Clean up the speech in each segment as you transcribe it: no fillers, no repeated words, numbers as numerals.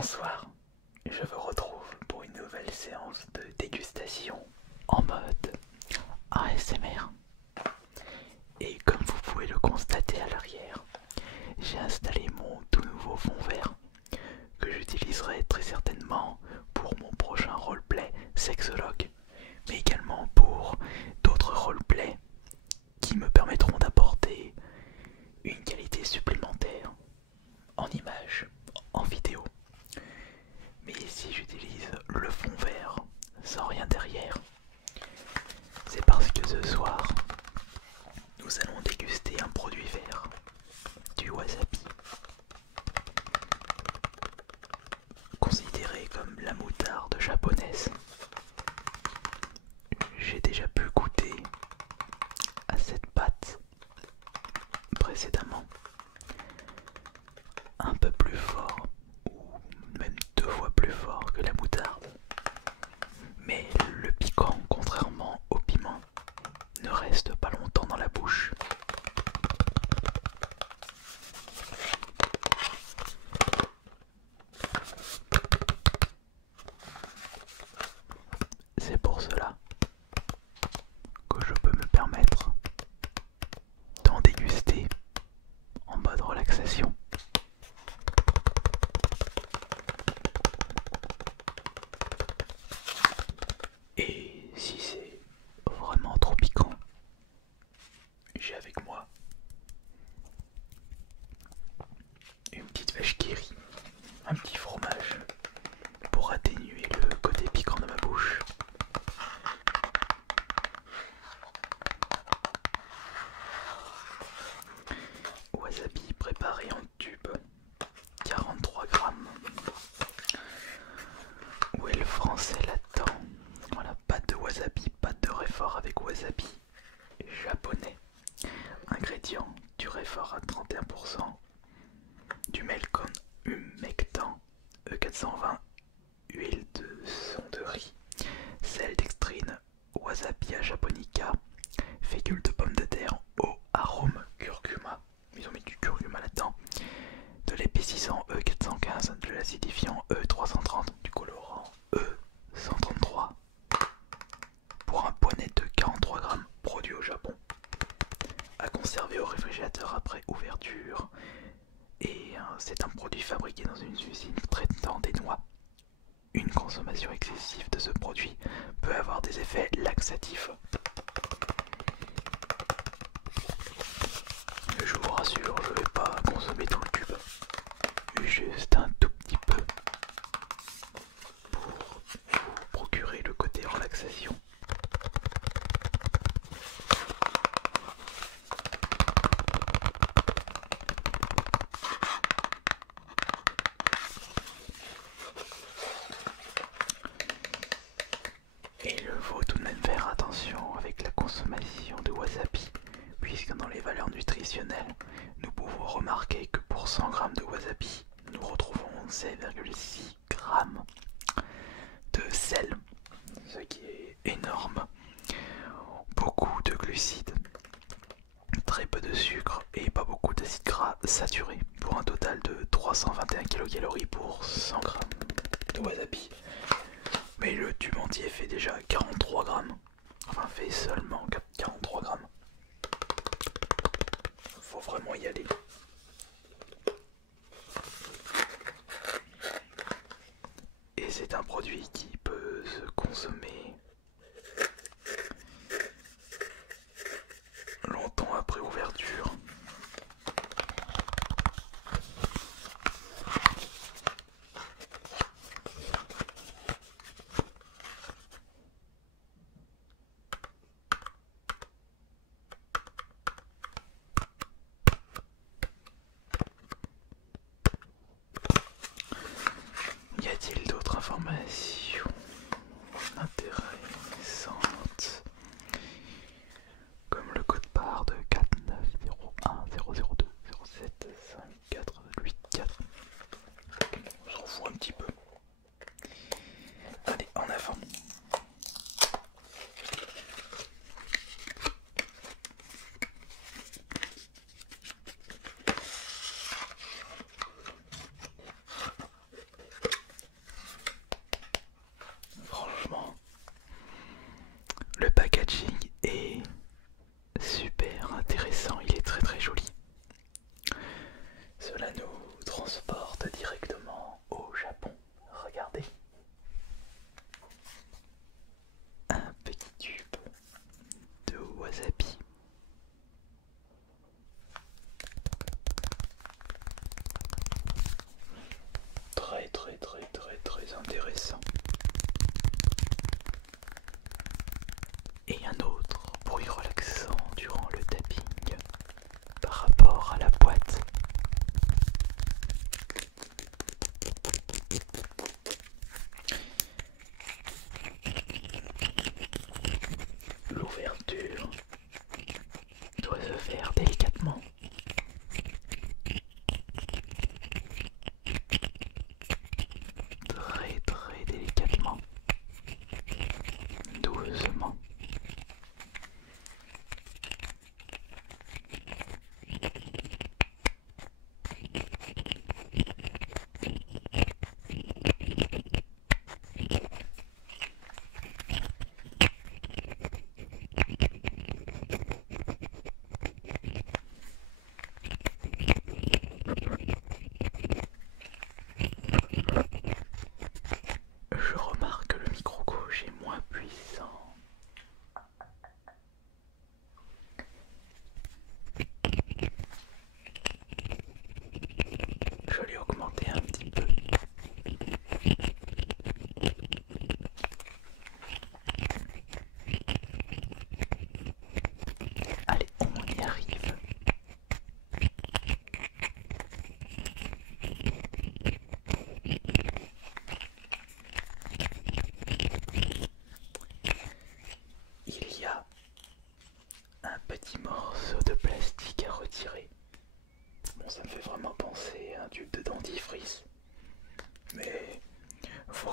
Bonsoir, je vous retrouve pour une nouvelle séance de dégustation en mode ASMR. Et comme vous pouvez le constater à l'arrière, j'ai installé mon tout nouveau fond vert que j'utiliserai très certainement pour mon prochain roleplay sexologue, mais également pour d'autres roleplays qui me permettront d'apporter une qualité supplémentaire en images, en vidéo. Mais si j'utilise le fond vert sans rien derrière, c'est parce que ce soir, nous allons déguster un produit vert, du wasabi, considéré comme la moutarde japonaise. J'ai déjà pu goûter à cette pâte précédemment, un peu plus fort, ou même 2 fois plus fort que la moutarde. Mais le piquant, contrairement au piment, ne reste pas longtemps dans la bouche. C'est pour cela que je peux me permettre d'en déguster en mode relaxation. Et si c'est vraiment trop piquant, j'ai avec moi une petite vache qui rit, un petit fromage pour atténuer le côté piquant de ma bouche. Wasabi préparé en tube, 43 grammes. Où est le français là-dedans? Voilà, pâte de wasabi, pâte de réfort avec wasabi japonais. Ingrédients: du réfort à 31%, du melkon humectant E420, huile de son de riz, sel dextrine, wasabi à japonica, fécule de pommes de terre, eau, arôme, curcuma. Ils ont mis du curcuma là-dedans. De l'épaississant E415, de l'acidifiant E330, du colorant E133. Pour un poids net de 43 grammes, produit au Japon. À conserver au réfrigérateur après ouverture. Et c'est un produit fabriqué dans une usine traitant des noix. Une consommation excessive de ce produit peut avoir des effets laxatifs. Je vous rassure, je ne vais pas consommer tout le tube, juste un tout petit peu pour vous procurer le côté relaxation. Et il faut tout de même faire attention avec la consommation de wasabi, puisque dans les valeurs nutritionnelles, nous pouvons remarquer que pour 100 g de wasabi, nous retrouvons 7,6 g de sel, ce qui est énorme. Beaucoup de glucides, très peu de sucre et pas beaucoup d'acides gras saturés, pour un total de 321 kcal pour 100 g de wasabi. Mais le tube entier fait déjà 43 grammes. Enfin, fait seulement 43 grammes. Faut vraiment y aller. Et c'est un produit qui peut se consommer longtemps après ouverture. Y a-t-il d'autres informations intéressantes, comme le code barre de 49010020075484? On s'en fout un petit peu. Allez, en avant.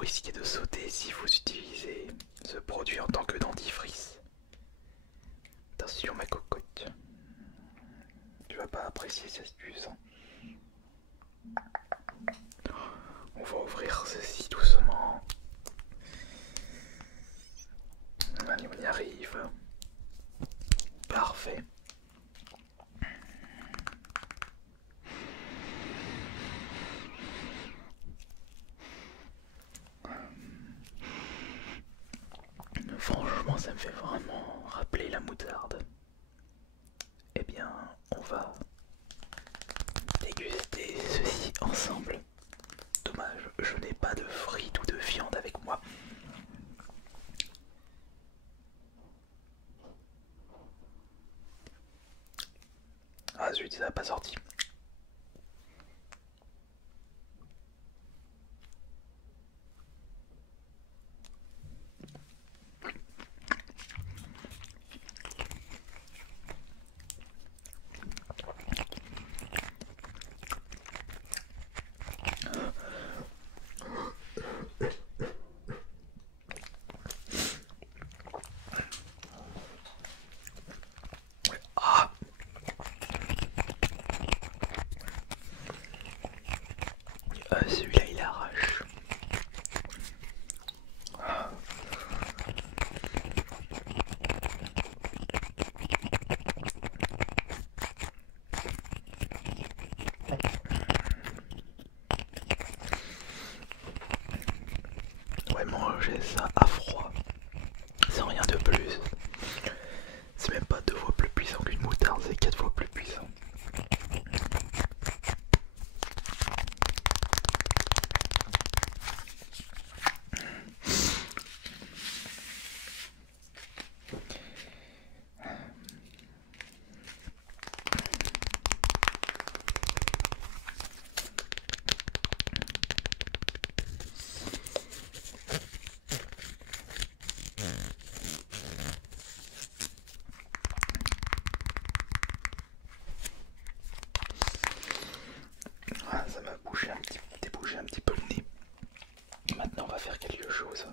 risquez de sauter si vous utilisez ce produit en tant que dentifrice. Attention ma cocotte, tu vas pas apprécier cette astuce. On va ouvrir ceci doucement. Allez, on y arrive. Parfait. Franchement, ça me fait vraiment rappeler la moutarde. Eh bien, on va déguster ceci ensemble. Dommage, je n'ai pas de frites ou de viande avec moi. Ah zut, ça n'a pas sorti. Ah, celui-là il arrache. Ouais, manger ça à froid, sans rien de plus. C'est même pas 2 fois plus puissant qu'une moutarde, c'est 4 fois plus puissant. Ah, ça m'a débouché un petit peu le nez. Maintenant on va faire quelque chose.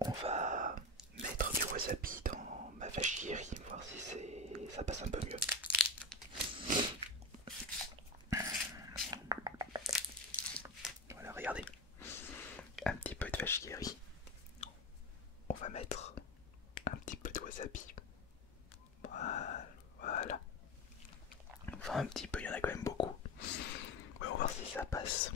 On va mettre du wasabi dans ma vache qui rit, voir si ça passe un peu mieux. Voilà, regardez. Un petit peu de vache qui rit. On va mettre un petit peu de wasabi. Voilà. Enfin un petit peu, il y en a quand même beaucoup. Ouais, on va voir si ça passe.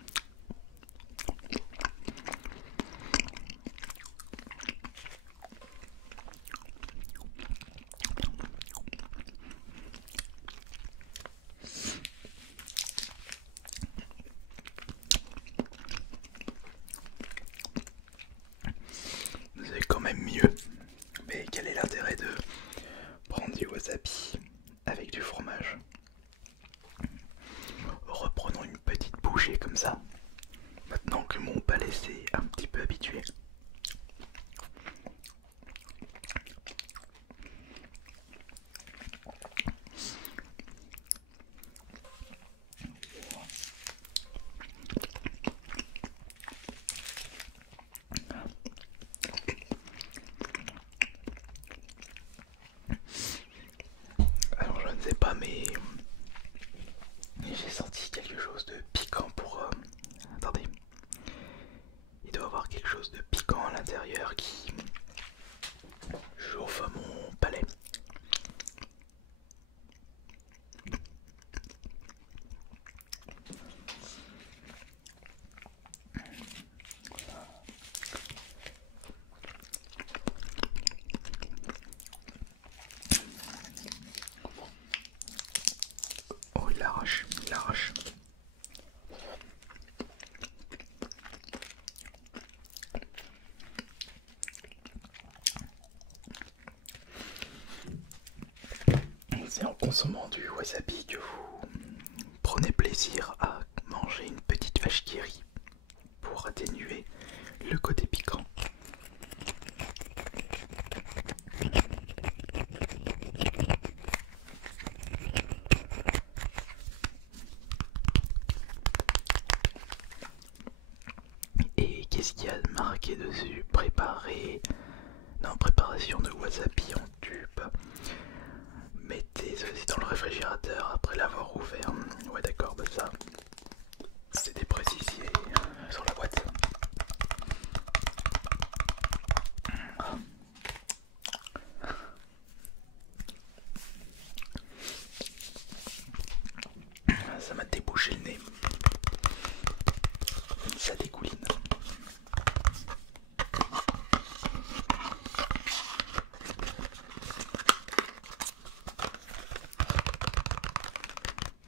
C'est quand même mieux. Mais quel est l'intérêt de prendre du wasabi avec du fromage? Reprenons une petite bouchée comme ça. Maintenant que mon palais s'est un petit peu habitué. Alors je ne sais pas mais j'ai senti quelque chose de piquant pour... Attendez. Il doit y avoir quelque chose de piquant à l'intérieur qui chauffe mon palais. Oh, il arrache, il arrache. C'est en consommant du wasabi que vous prenez plaisir à manger une petite vache qui rit pour atténuer le côté piquant. Et qu'est-ce qu'il y a marqué dessus? Préparer. Non, préparation de wasabi en tube. Mettez ceci dans le réfrigérateur après l'avoir ouvert. Ouais, d'accord, bah ça, c'était précisé sur la boîte. Ça m'a débouché le nez. Ça dégouline.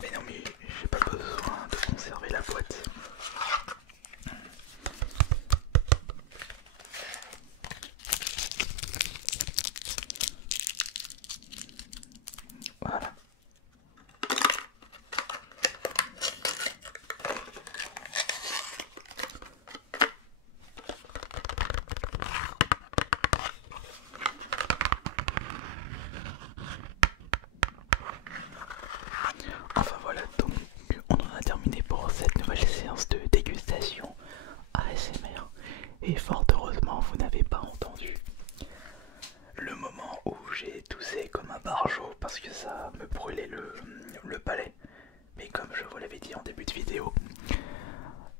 Mais non, mais j'ai pas besoin de conserver la boîte. Voilà. Enfin voilà, donc on en a terminé pour cette nouvelle séance de dégustation ASMR. Et fort heureusement, vous n'avez pas entendu le moment où j'ai toussé comme un barjot parce que ça me brûlait le palais. Mais comme je vous l'avais dit en début de vidéo,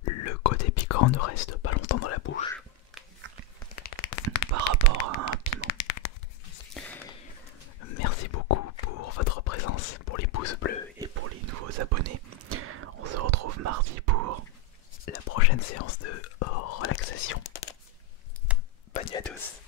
le côté piquant ne reste pas longtemps dans la bouche par rapport à un piment. Merci beaucoup pour votre présence, pour les pouces bleus et pour les nouveaux abonnés. On se retrouve mardi pour la prochaine séance de relaxation. Bonne nuit à tous.